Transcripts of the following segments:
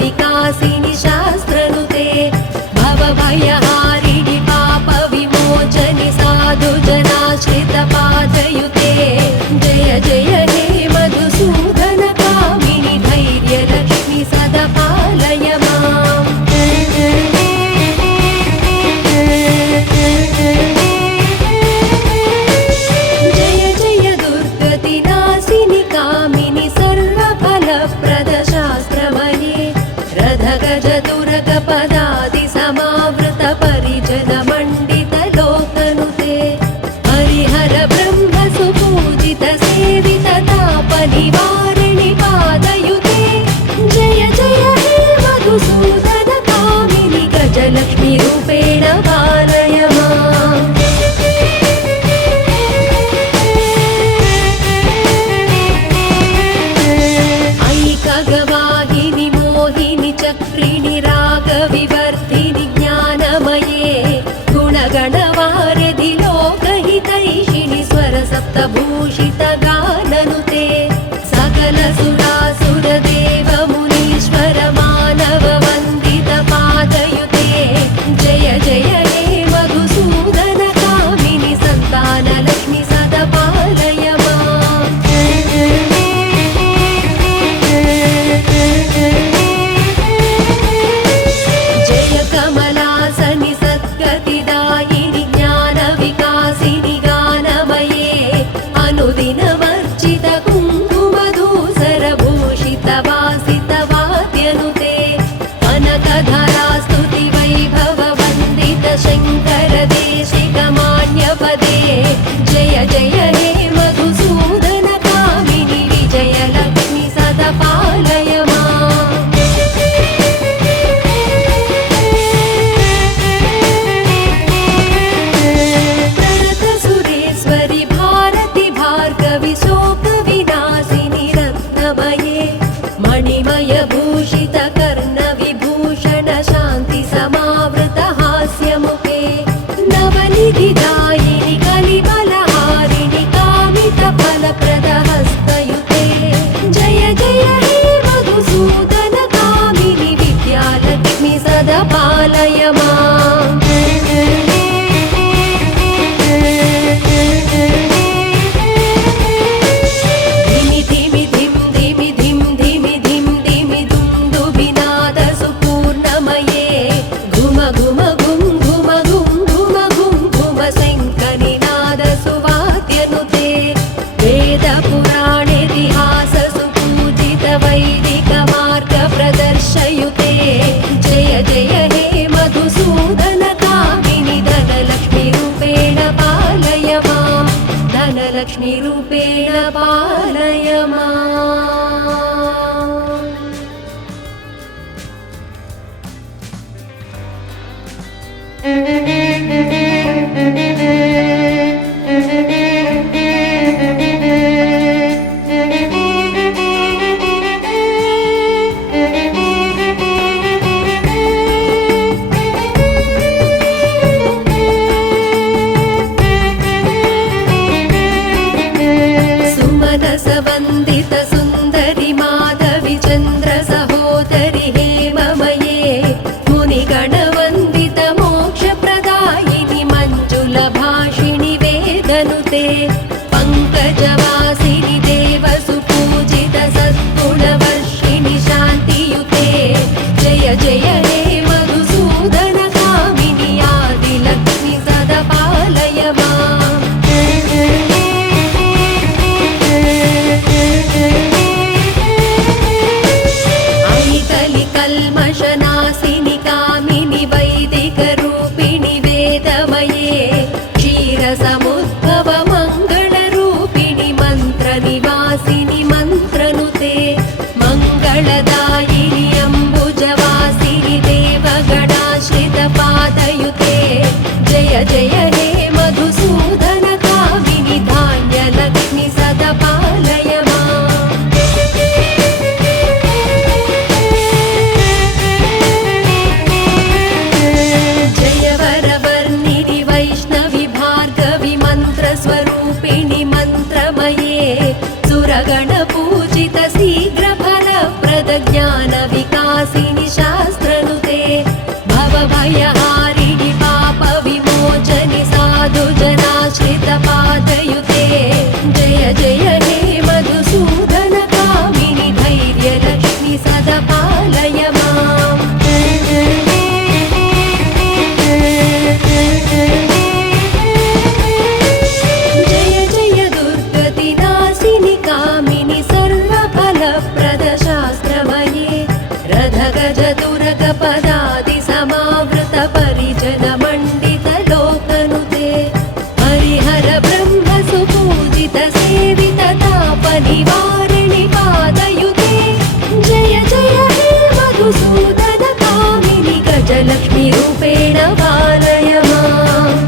विकासिनि शास्त्रनुते भवभयहारिणि पापविमोचनि साधुजनाश्रितपादयुते जय जय हे मधुसूदनकामिनि धैर्यलक्ष्मि सदा पालय माम् जय जय दुर्गतिनाशिनि कामिनि सर्वफलप्रदशास्त्रमये रथगजदुरगपदादि समावृत परिजनमण्डित लोकनुते हरिहर ब्रह्म सुपूजित सेवित तापनिवारिणि पादयुते जय जय हे मधुसूदन कामिनि गजलक्ष्मी रूपेण पालय माम् ऐकगवाहिनि मोहिनि चक्रिणि रागविवर्धिनि ज्ञानमये गुणगणवारिधि लोकहितैषिणि स्वरसप्तभूषित गाननुते सकल सुरासुरदेव मुनीश्वर मानव वन्दित पादयुते जय जय हे मधुसूदन कामिनि सन्तानलक्ष्मि सदा पालय माम् जय कमलासनि सद्गतिदायिनि ज्ञानविकासिनि गानमये अनुदिनवर्जित कुङ्कुमधूसरभूषित वासित वाद्यनुते कनकधरास्तुति वैभव वन्दित शङ्कर देशिकमान्यपदे जय जय हे मधुसूदन कामिनि विजयलक्ष्मि सदा पालय माम् प्रणत सुरेश्वरि भारति भार्गवि शोकविनाशिनि रत्नमये मणिमय भूषित कर्णविभूषण शान्ति समावृत हास्यमुखे नवनिधिदायिनि कलिबलहारिणि कामित फलप्रद हस्तयुते जय जय हे मधुसूदन कामिनि विद्यालक्ष्मि सदा पालय माम् धिमि धिमि धिं धिमि धिं धिमि धिं धिमि दुन्दुभिनाद सुपूर्णमये घुम घुम घुं घुम घुं घुम घुं घुम शङ्खनिनाद सुवाद्यनुते वेदपुराणेतिहास सुपूजित वैदिक मार्ग प्रदर्शयुते जय जय हे मधुसूदन कामिनि धनलक्ष्मी रूपेण पालय माम् धनलक्ष्मी रूपेण पालय माम् सुमनस वन्दित सुन्दरि माधवि चन्द्र सहोदरि हेममये मुनिगणवन्दित मोक्षप्रदायिनि मञ्जुलभाषिणि वेदनुते पङ्कजवासिनि देवसुपूजित सद्गुणवर्षिणि शान्तियुते जय जय हे मधुसूदन कामिनि आदिलक्ष्मि सदा पालय माम् कल्मषनाशिनि कामिनि वैदिकरूपिणि वेदमये क्षीरसमुद्भव मङ्गलरूपिणि मन्त्रनिवासिनि मन्त्रनुते मङ्गलदायिनि अम्बुजवासिनि दुरगपदादि समावृत परिजन मण्डित लोकनुते हरिहर ब्रह्म सुपूजित सेवित ताप निवारिणि पादयुते जय जय हे मधुसूदन कामिनि गजलक्ष्मी रूपेण पालय माम्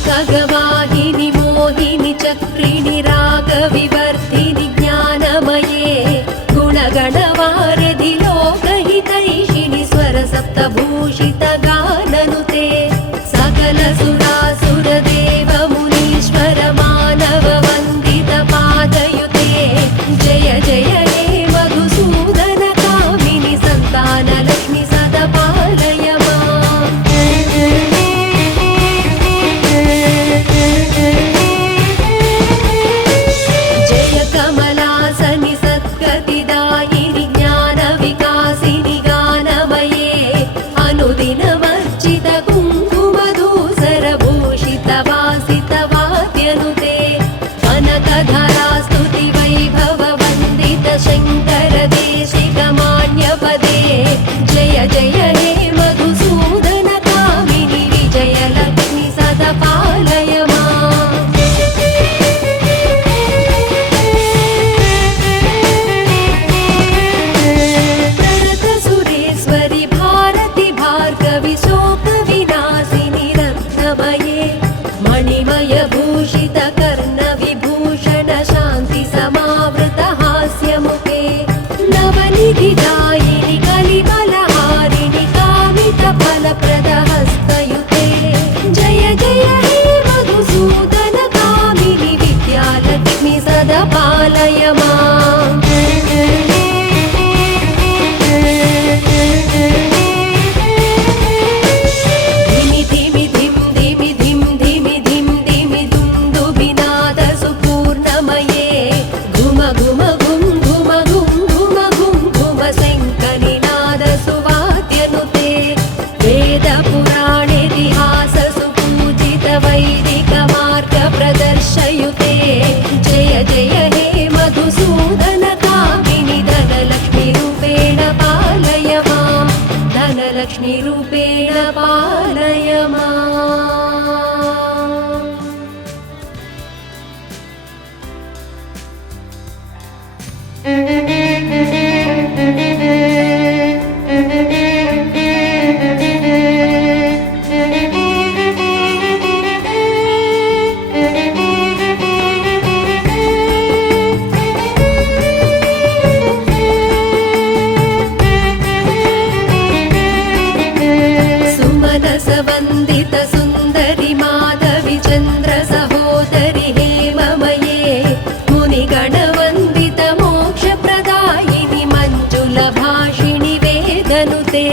ऐकगवाहिनि मोहिनि चक्रिणि रागविवर्धिनि ज्ञानमये गुणगणवारिधि लोकहितैषिणि स्वरसप्तभूषित गाननुते सकल सुरासुरदेव मुनीश्वर मानव वन्दित पादयुते जय जय हे मधुसूदन कामिनि सन्तानलक्ष्मि सदा पालय माम् जय कमलासनि सद्गतिदायिनि ज्ञानविकासिनि गानमये अनुदिनमर्चित कुङ्कुमधूसरभूषित वासित वाद्यनुते कनकधरा स्तुति वैभव वन्दित शङ्कर देशिकमान्यपदे जय जय हे मधुसूदन कामिनि विजयलक्ष्मि सदा पालय माम् प्रणत सुरेश्वरि भारति भार्गवि शोकविनाशिनि रत्नमये मणिमय भूषित कर्ण विभूषण शान्ति समावृत हास्यमुखे नवनिधिदायिनि कलिबलहारिणि कामित फलप्रद हस्तयुते जय जय हे मधुसूदन कामिनि विद्यालक्ष्मि सदा पालय माम् धिमि धिमि धिं धिमि धिं धिमि धिं धिमि दुन्दुभिनाद सुपूर्णमये घुम घुम घुं घुम घुं घुम घुं घुम शङ्खनिनाद सुवाद्यनुते वेदपुराणेतिहास सुपूजित वैदिक मार्ग प्रदर्शयुते जय जय हे मधुसूदन कामिनि धनलक्ष्मी रूपेण पालय माम् धनलक्ष्मी रूपेण पालय माम् सुमनस वन्दित सुन्दरि माधवि चन्द्र सहोदरि हेममये मुनिगणवन्दित मोक्षप्रदायिनि मञ्जुलभाषिणि वेदनुते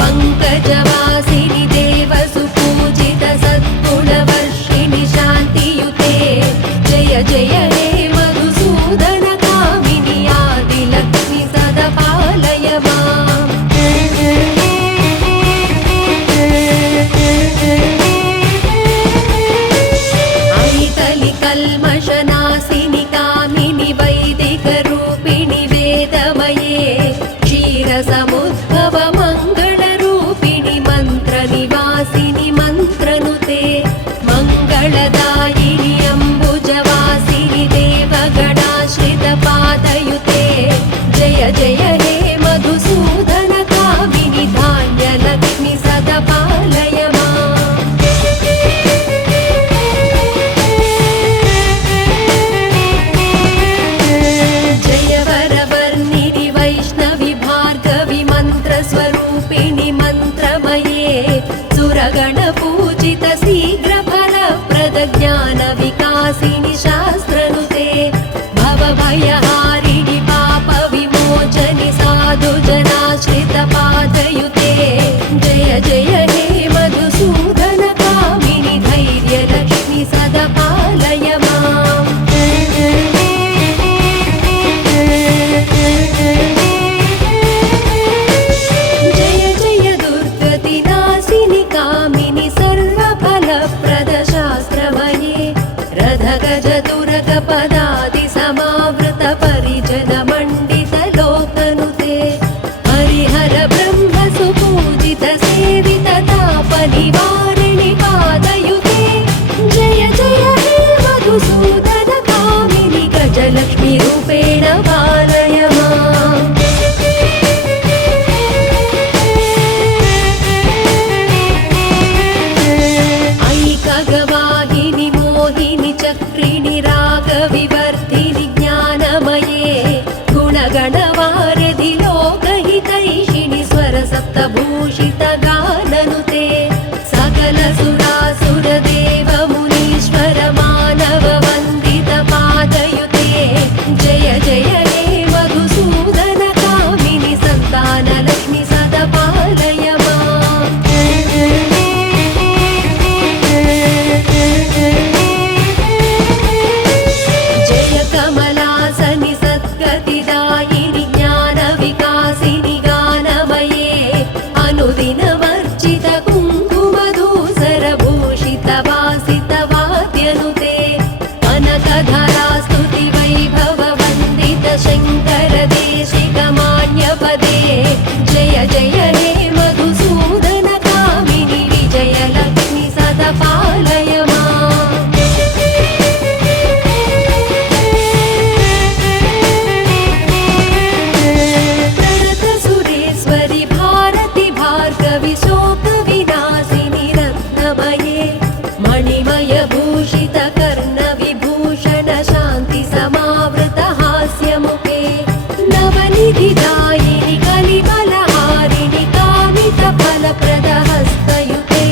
पङ्कजवासिनि देव सुपूजित सद्गुणवर्षिणि शान्तियुते जय जय हे मधुसूदन कामिनि आदिलक्ष्मि सदा पालय माम् ऐतलि कल्मषनाशिनि कामिनि वैदिकरूपिणि वेदमये क्षीरसमुद्भव मङ्गलरूपिणि मन्त्रनिवासिनि मन्त्रनुते मङ्गलदायिनि अम्बुजवासिनि दुरगपदादि समावृत परिजन मण्डित लोकनुते हरिहर ब्रह्म सुपूजित सेवित ताप निवारिणि पादयुते जय जय हे मधुसूदन कामिनि गजलक्ष्मी रूपेण पालय माम् ऐकगवाहिनि मोहिनि चक्रिणि रागविवर्धिनि ज्ञानमये गुणगणवारधि लोकहितैषिणि स्वरसप्तभूषित गाननुते सकल सुरासुर देव मुनीश्वर मानव वन्दित पादयुते जय जय हे मधुसूदन कामिनि सन्तान लक्ष्मी सदा पालय माम् जय कमलासनि सद्गतिदायिनि ज्ञानविकासिनि गानमये अनुदिनमर्चित कुङ्कुमधूसरभूषित वासित वाद्यनुते कनकधरा स्तुति वैभव वन्दित शङ्कर देशिक मान्यपदे जय जय हे मधुसूदन कामिनि विजयलक्ष्मी सदा पालय माम् प्रणत सुरेश्वरि भारति भार्गवि शोक विनाशिनि रत्नमये मणिमय भूषित कर्ण विभूषण शान्ति समावृत हास्यमुखे नवनिधिदायिनि कलिबलहारिणि कामित फलप्रद हस्तयुते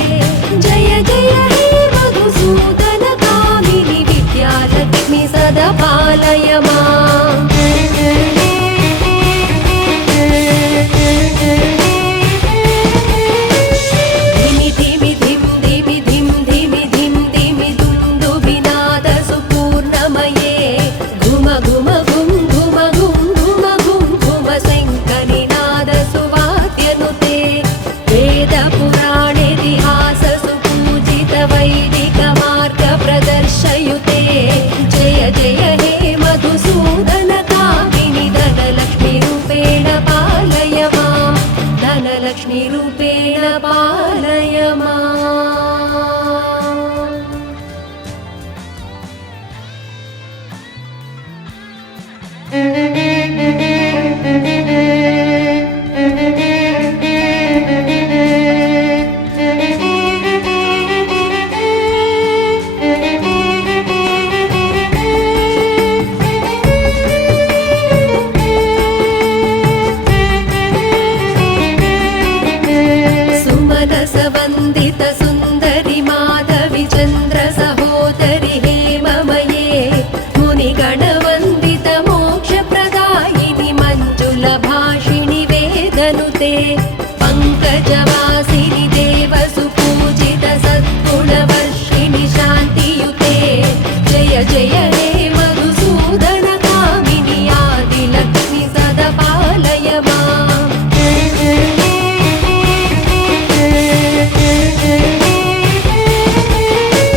जय जय हे मधुसूदन कामिनि विद्यालक्ष्मी सदा पालय माम् धिमि धिमि धिं धिमि धिं धिमि धिं धिमि दुन्दुभिनाद सुपूर्णमये घुम घुम घुं घुम घुं घुम घुं घुम शङ्खनिनाद सुवाद्यनुते वेद पुराणेतिहास सुपूजित वैदिक मार्ग प्रदर्शयुते जय जय हे मधुसूदन कामिनि धनलक्ष्मी रूपेण पालय माम् धनलक्ष्मी रूपेण पालय माम् सुमनस वन्दित सुन्दरि माधवि चन्द्र सहोदरि हेममये मुनिगणवन्दित मोक्षप्रदायिनि मञ्जुल भाषिणि वेदनुते पङ्कजवासिनि देव सुपूजित सद्गुणवर्षिणि शान्तियुते जय जय हे मधुसूदन कामिनि आदिलक्ष्मी सदा पालय माम्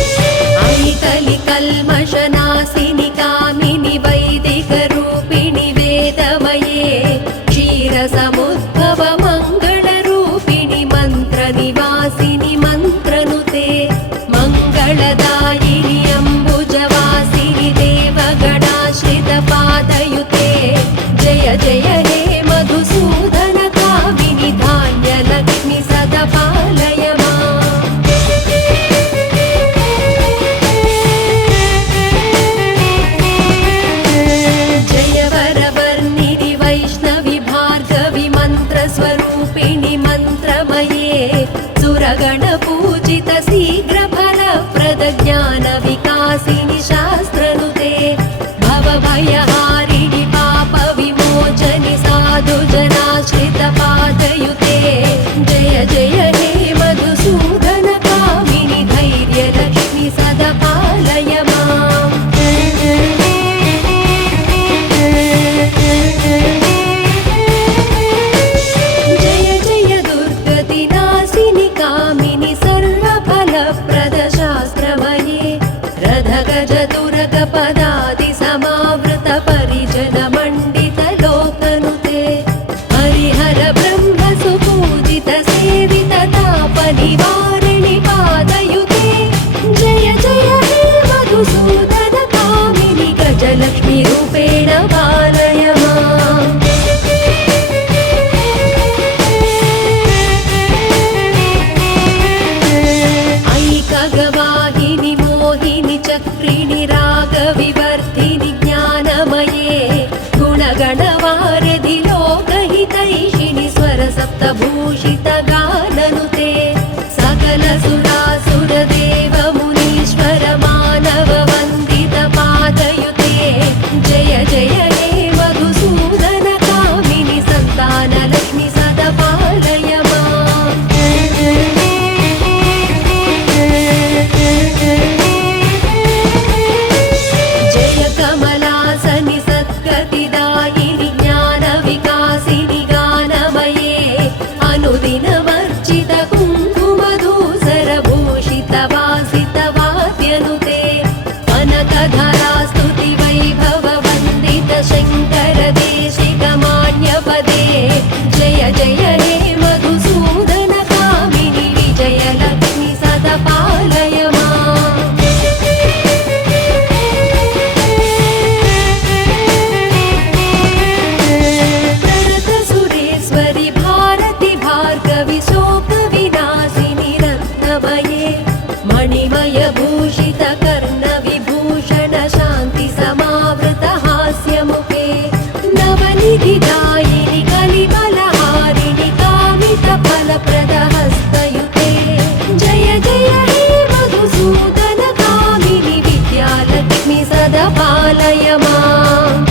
ऐकलि कल्मषनाशिनि कामिनि वैदिकरूपिणि वेदमये क्षीरसमुद्भव मङ्गलरूपिणि मन्त्रनिवासिनि मन्त्रनुते मङ्गलदायिनि अम्बुजवासिनि देवगणाश्रित पादयुते जय जय हे मधुसूदन कामिनि धान्यलक्ष्मी सदा पालय माम् जय वरवर्णिनि वैष्णवि भार्गवि मन्त्रस्वरूपिणि मन्त्रमये सुरगणपूजित शीघ्रफलप्रद ज्ञानविकासिनि शास्त्रनुते भवभयहारिणि पापविमोचनि साधुजनाश्रित पादयुते जय जय हे मधुसूदन कामिनि धैर्यलक्ष्मी सदा पालय माम् जय जय दुर्गतिनाशिनि कामिनि सर्वफलप्रद शास्त्रमये रथगज दुर्गप गजलक्ष्मीरूपेण पालय माम्। ऐकगवाहिनि मोहिनि चक्रिणि रागविवर्धिनि ज्ञानमये गुणगणवारिधि लोकहितैषिणि स्वरसप्तभूषितगाननुते सकलसुरासुरदेवमुनीश्वर मानववन्दितपादयुते जय जय हे मधुसूदन कामिनि सन्तानलक्ष्मि सदा पालय माम्। जय कमलासनि सद्गतिदायिनि ज्ञानविकासिनि गानमये अनुदिनमर्चित कुङ्कुमधूसरभूषितवासितवाद्यनुते कनकधरास्तुति वैभववन्दित शङ्कर देशिकमान्यपदे जय जय हे मधुसूदन कामिनि विजयलक्ष्मि सदा पालय माम्। प्रणतसुरेश्वरि भारति भार्गवि शोकविनाशिनि रत्नमये मणिमयभूषित कर्णविभूषण शान्ति समावृत हास्यमुखे नवनिधिदायिनि कलिबलहारिणि कामितफलप्रद हस्तयुते जय जय हे मधुसूदन कामिनि विद्यालक्ष्मि सदा पालय माम्।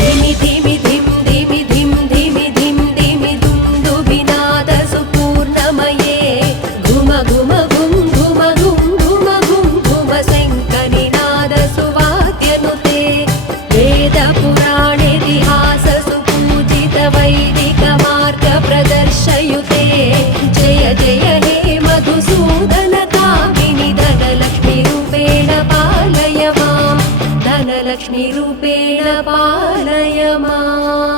धिमि धिमि धिं धिमि धिं धिमि धिं धिमि दुन्दुभिनादसुपूर्णमये घुम घुम घुं घुम घुं घुम घुं घुम शङ्खनिनादसुवाद्यनुते वेदपुराणेतिहाससुपूजित वैदिकमार्गप्रदर्शयुते जय जय हे मधुसूदन कामिनि धनलक्ष्मीरूपेण पालय माम्। धनलक्ष्मीरूपेण पालय माम्।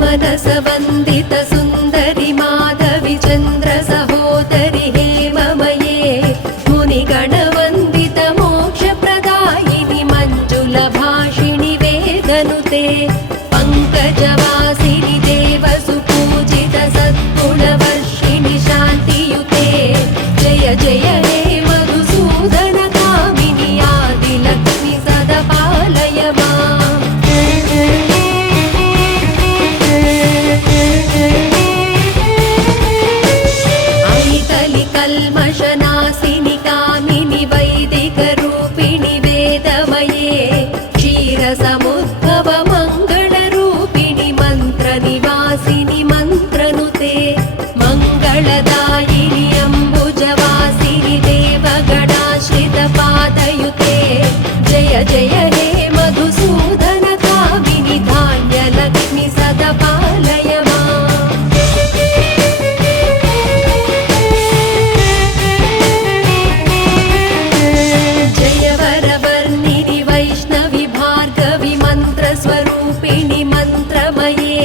सुमनसवन्दित सुन्दरि माधवि चन्द्र सहोदरि हेममये मुनिगणवन्दित मोक्षप्रदायिनि मञ्जुलभाषिणि वेदनुते पङ्कजवासिनि देवसुपूजित सद्गुणवर्षिणि शान्तियुते जय जय हे मधुसूदन कामिनि आदिलक्ष्मि सदा पालय माम्। कल्मषनाशिनि कामिनि वैदिकरूपिणि वेदमये क्षीरसमुद्भव मङ्गलरूपिणि मन्त्रनिवासिनि मन्त्रनुते मङ्गलदायिनि अम्बुजवासिनि देवगणाश्रितपादयुते जय जय हे मधुसूदन कामिनि धान्यलक्ष्मि सदा पालय माम्। जय वरवर्णिनि वैष्णवि भार्गवि मन्त्रस्वरूपिणि मन्त्रमये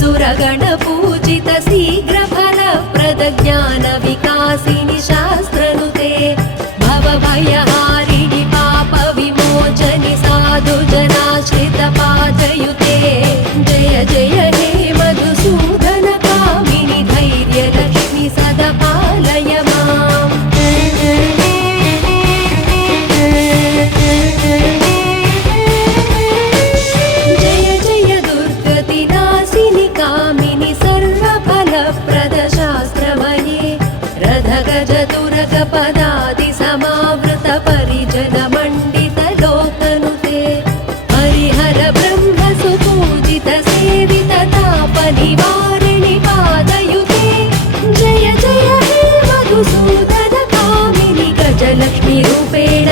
सुरगणपूजित शीघ्रफलप्रद ज्ञानविकासिनि शास्त्रनुते भवभयहारिणि पापविमोचनि साधुजनाश्रितपादयुते जय जय हे मधुसूदन कामिनि धैर्यलक्ष्मि सदा पालय माम्। जय जय दुर्गतिनाशिनि कामिनि सर्वफलप्रद शास्त्रमये रथगजतुरगपदादि समावृत परिजनमण्डित लोकनुते हरिहर ब्रह्मसु निरूपेण